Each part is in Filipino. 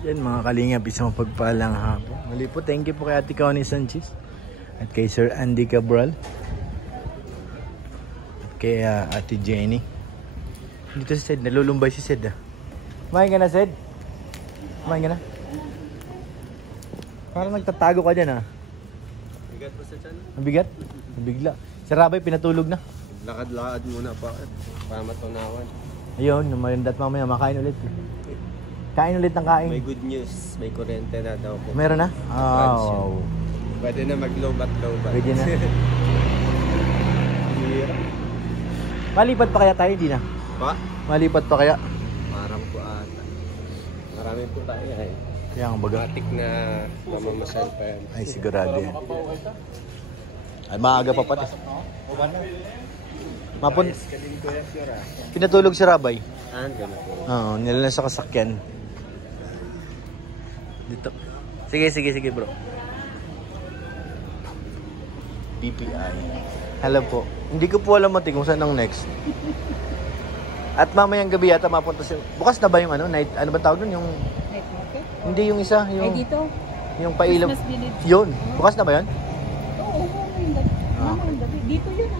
Yan mga kalingap, isang pagpalang hapon. Muli po, thank you po kay Ate Connie Sanchez at kay Sir Andy Cabral at kay Ate Jenny. Dito si Sed, nalulumbay si Sed. Kumain ka na, Sed? Kumain ka na? Parang nagtatago ka dyan, Bigat pa sa tiyan. Mabigat? Nabigla. Si Rabay pinatulog na. Lakad-lakad muna pa para matunawan. Ayun, marindat mamaya, makain ulit. Kain ulit ng kain. May good news, may kuryente na daw po. Meron na? Oh. Pwede na mag-lobat-lobat. Pwede na. Malipat pa kaya tayo, di na? Pa? Malipat pa kaya? Parang po ata. Marami po tayo ay. Kaya ang baga. Matik na mamamasal pa yan. Ay, sigurado yan. Ay, maaga pa pati. Pinatulog si Rabay. Ganun po. Oo, nila na sa kasakyan. Dito. Sige bro. BPI. Hello po. Hindi ko po alam mati kung saan ang next. At mamayang gabi yata mapunta siya. Bukas na ba yung night, ano ba tawag nun? Yung Night market? hindi yung isa, yung Ay, dito? Yung pailaw. Christmas Village. Yun. Bukas na ba yun? Oo, yung gabi. Dito yun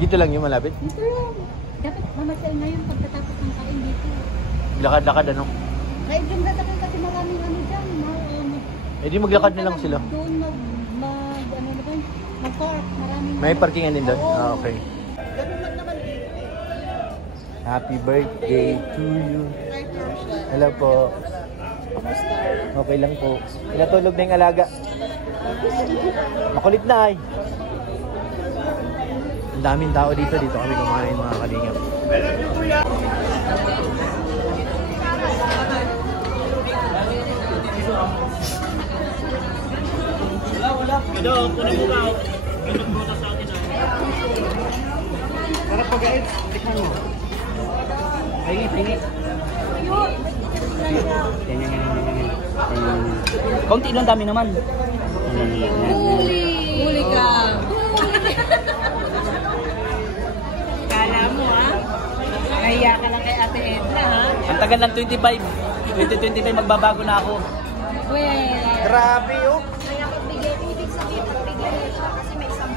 Dito lang yung malapit. Dito yun. Dapat mamasyal ngayon pagkatapos ng kain dito. Lakad-lakad ano? Kahit yung gatakin kasi maraming dyan. Eh di maglakad na lang sila. Doon mag-park. Maraming. May parkingan din doon? Oo. Okay. Happy birthday to you. Hello po. Okay lang po. Pinatulog na yung alaga. Makulit na ay. Ang daming tao dito. Dito kami kumain mga kalingap. Wala. Ito, kunin mo ba? Pinag mo sa akin. Para pag-guide, tikman mo. Hingi. Konti lang, dami naman. Huli ka. Kala mo Nahiya ka lang kay Ate Edna Ang tagal ng 2025 magbabago na ako. Grabe oh. Kaya kung bigay, ibig sabihin pag bigay siya kasi may isang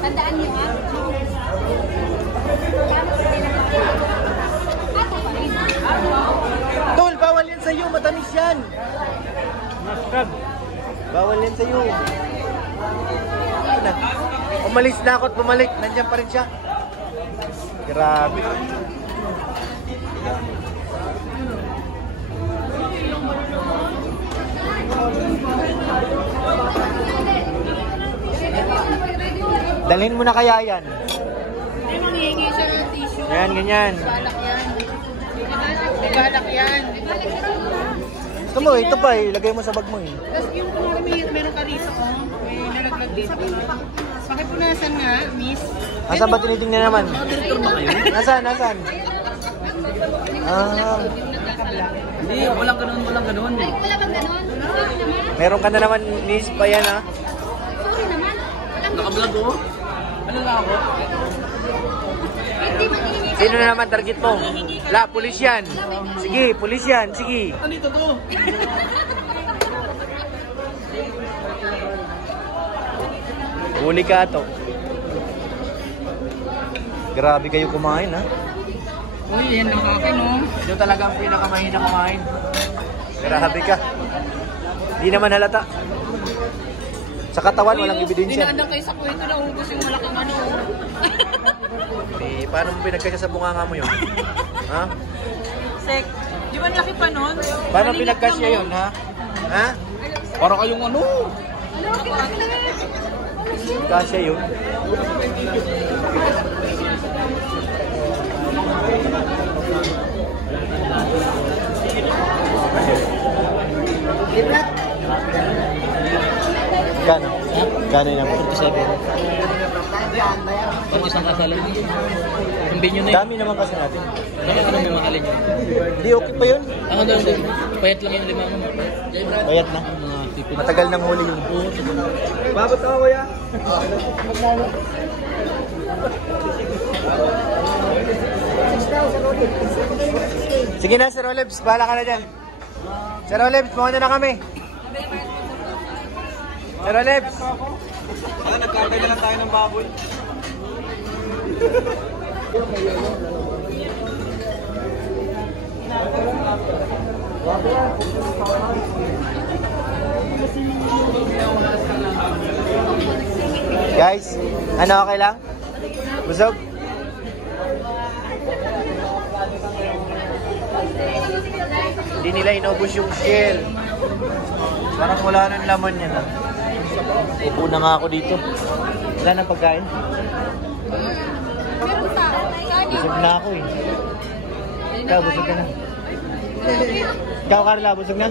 tandaan niyo Tol, bawal yan sa'yo. Matamis yan. Bawal yan sa'yo. Umalis na ako at bumalik. Nandiyan pa rin siya. Grabe. Dalhin mo na kaya yan. Hindi manghihingi siya ng tissue. Yan, ganyan. Balak yan. Gusto mo, ito pa eh. Lagay mo sa bag mo eh. Tapos yung kumari meron ka rito may nalaglag dito. Pakipunasan nga, miss. Asan ba tinitingnan naman? Director ba kayo? Nasaan? Hindi, walang ganun. Wala bang ganon? Sorry naman. Meron ka na naman, miss pa yan ha. Sorry naman. Nakablog ko. Ano na ako? Hindi manghihingi. Sino na naman target mo? La, pulis yan. Sige, pulis yan. Sige. Ano ito to? Huli ka to. Grabe kayo kumain ha. Uy, yan ang akin Yung talaga ang pinakamahina kumain. Grabe ka. Di naman halata. Sa katawan, walang ebidensya. Dinaanan kayo sa kwento na ubos yung malaking Paano mo pinagkasya sa bunganga mo yun? Ha? Sek, di ba laki pa nun? Paano pinagkasya yun, ha? Ha? Para kayong ano? Kasya yun. Kano? Kano yung 47. Pati isang kasalan. Ang binyo na yun. dami naman kasi natin. Anong mamahalin nyo? Di, okay pa yun. Ang ano doon? Payat lang yung lima mo. Bayat na. Mga sipid. Matagal nang huli yun. Babot ako kuya. Sige na, Sir Olebs. Bahala ka na dyan. Sir Olives, muna na kami. Sir Olives. Nagkantay na lang tayo ng baboy. Guys, ano okay lang? Busog? Hindi nila inubos yung shell. Parang wala nang laman yan. Upo na nga ako dito. Wala nang pagkain. Busog na ako eh. Ikaw, busog ka na. Ikaw, Carla, busog na?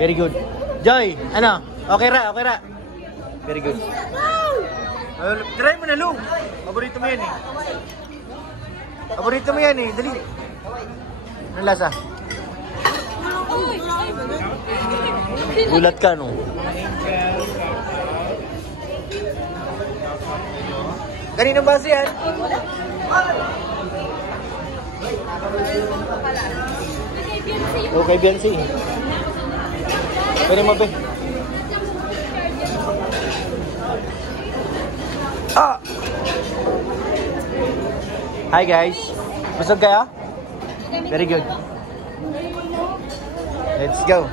Very good. Joy, ano? Okay ra, okay ra. Very good. Try mo na, Lu. Paborito mo yan eh. Paborito mo yan eh. Dali. Anong lasa? Gulat ka, no? Kaninong base yan? Okay, Biancy. Pwede mo, be. Ah! Hi, guys. Busog kayo? Very good. Let's go.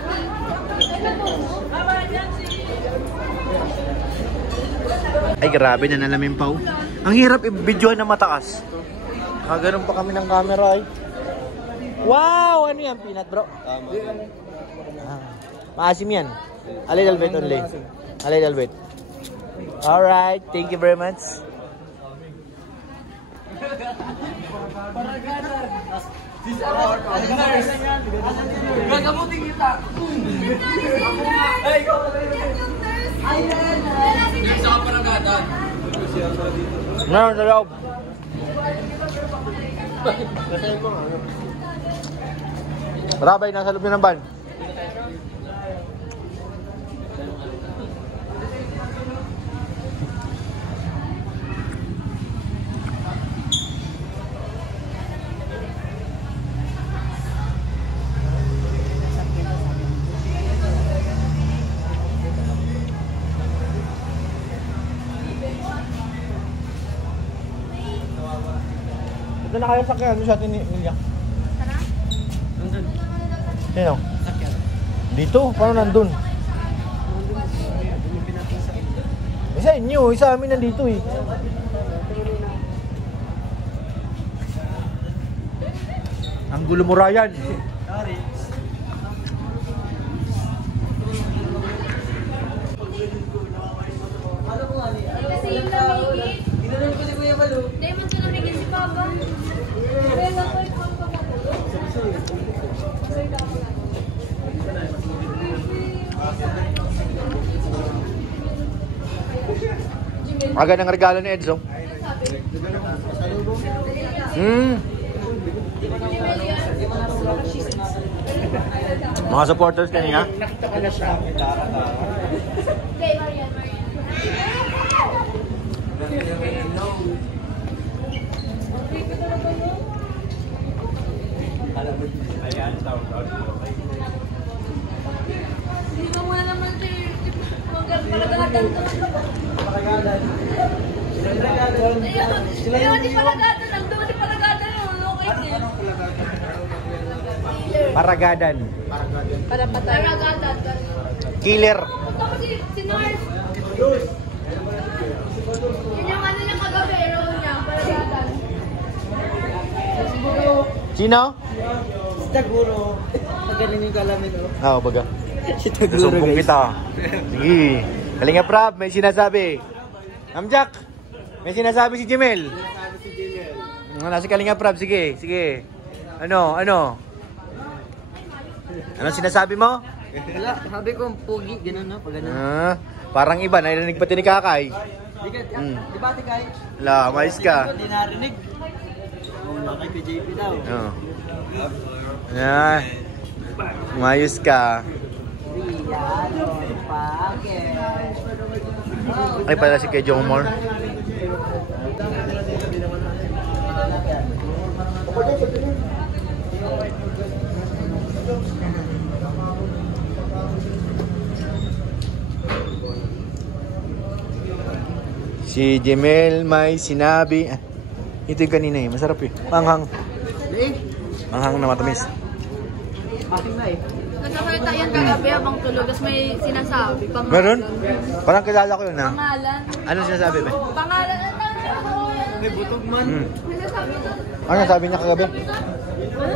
Ay, grabe na nalamin pa. Ang hirap i-videoan na mataas. Ganun pa kami ng camera ay. Wow! Ano yan? Peanut, bro? Maasim yan. A little bit only. A little bit. Alright. Thank you very much. Gagamutin kita. Sa paragatan. Meron sa loob. Rabay, nasa loob ng van. Ito na kayo sakyan. Ano siya tinilya? Tara. Nandun. Sino? Sakyan. Dito? Paano nandun? Isa inyo, isa amin nandito eh. Ang gulo mo, Ryan. Sorry. Kasi yung namigit. Ginanong ko si Kuya Malu. Hindi man ito namigit si Papa. Kaya lang ko ito ang pagkatulog. Agad ang regalo ni Edzo. Mga supporters kanina. Nakita ko na siya. Okay, Marian. Hindi mo muna naman si Palagatan to. Ayun, di Palagatan. Ang doon di Palagatan. Okay din. Paragadan. Para patay. Palagatan. Killer. Punta ko si Nars. Yun yung ano niya kagabi. Roll niya. Palagatan. Sino? Si Taguro. Magaling yung kalamin ko. Oo, baga. Si Taguro, Sumbong guys. kita. Sige. Kalinga Prab, may sinasabi. Amjak, may sinasabi si Jemel. Ano si Kalinga Prab? Sige, sige. Ano? Ano sinasabi mo? Wala, sabi ko, pogi, gano'n na, pag gano'n. Parang iba, narinig pati ni Kakay. Di ba, Tikay? Wala, mais ka. Di narinig. Nakay kay JP daw. Oo. Mayos ka. Ay, pala si kay Jomor. Si Jemel may sinabi. Ito yung kanina eh. Masarap eh. Manghang. Manghang na matamis. Nagsasalita yan kagabi habang tulog, tapos may sinasabi. Pangalan. Meron? Parang kilala ko yun ha. Pangalan. Ano sinasabi ba? Pangalan. May butog man. Sinasabi na. Ano sabi niya kagabi?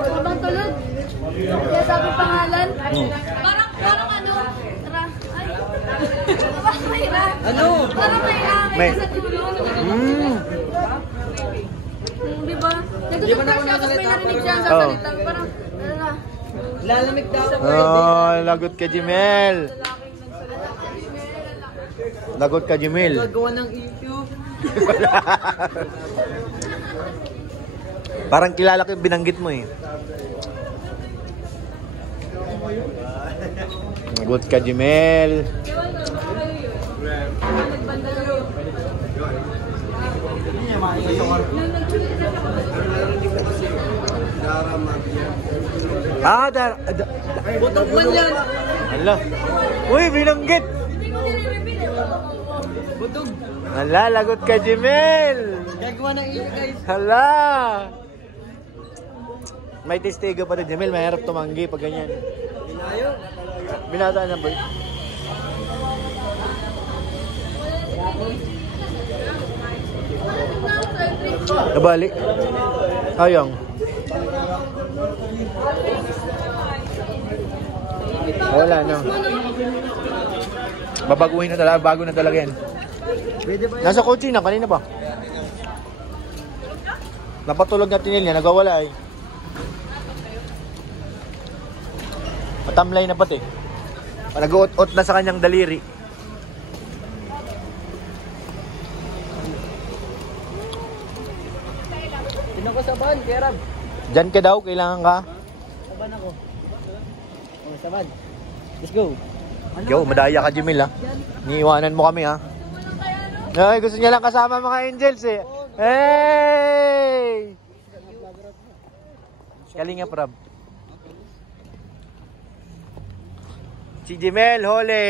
Habang tulog. Kaya sabi pangalan. Parang ano? Ay. Parang may ra. Ano? Parang may May. sa tulog. Di ba? Nagtutulog siya tapos may narinig siya sa Oo. salita. Parang, Lalamig daw. Oh, lagot ka Jemel. Lagot ka Jemel. Gagawa ng issue. Parang kilala ko yung binanggit mo eh. Lagot ka Jemel. Butog man yan. Hala. Uy, binanggit. Butog. Hala, lagot ka Jemel. Gagawa ng issue guys. Hala. May testigo pa rin Jemel, mahirap tumanggi pag ganyan. Binayo. Binata na boy. Nabalik. Sayang. Wala no. Babaguhin na talaga, bago na talaga yan. Nasa kotse na, kanina pa. Napatulog na tinil niya, nagwawala eh. Matamlay na pati. Nag-uot-ot na sa kanyang daliri. Sino ko saban, Kerab? Diyan ka daw, kailangan ka. Saban ako. Oh, saban. Let's go. Yo, madaya ka Jemil ha. Niiwanan mo kami ha. Ay, gusto niya lang kasama mga angels eh. Hey! Kalinga Prab. Si Jemel, hole!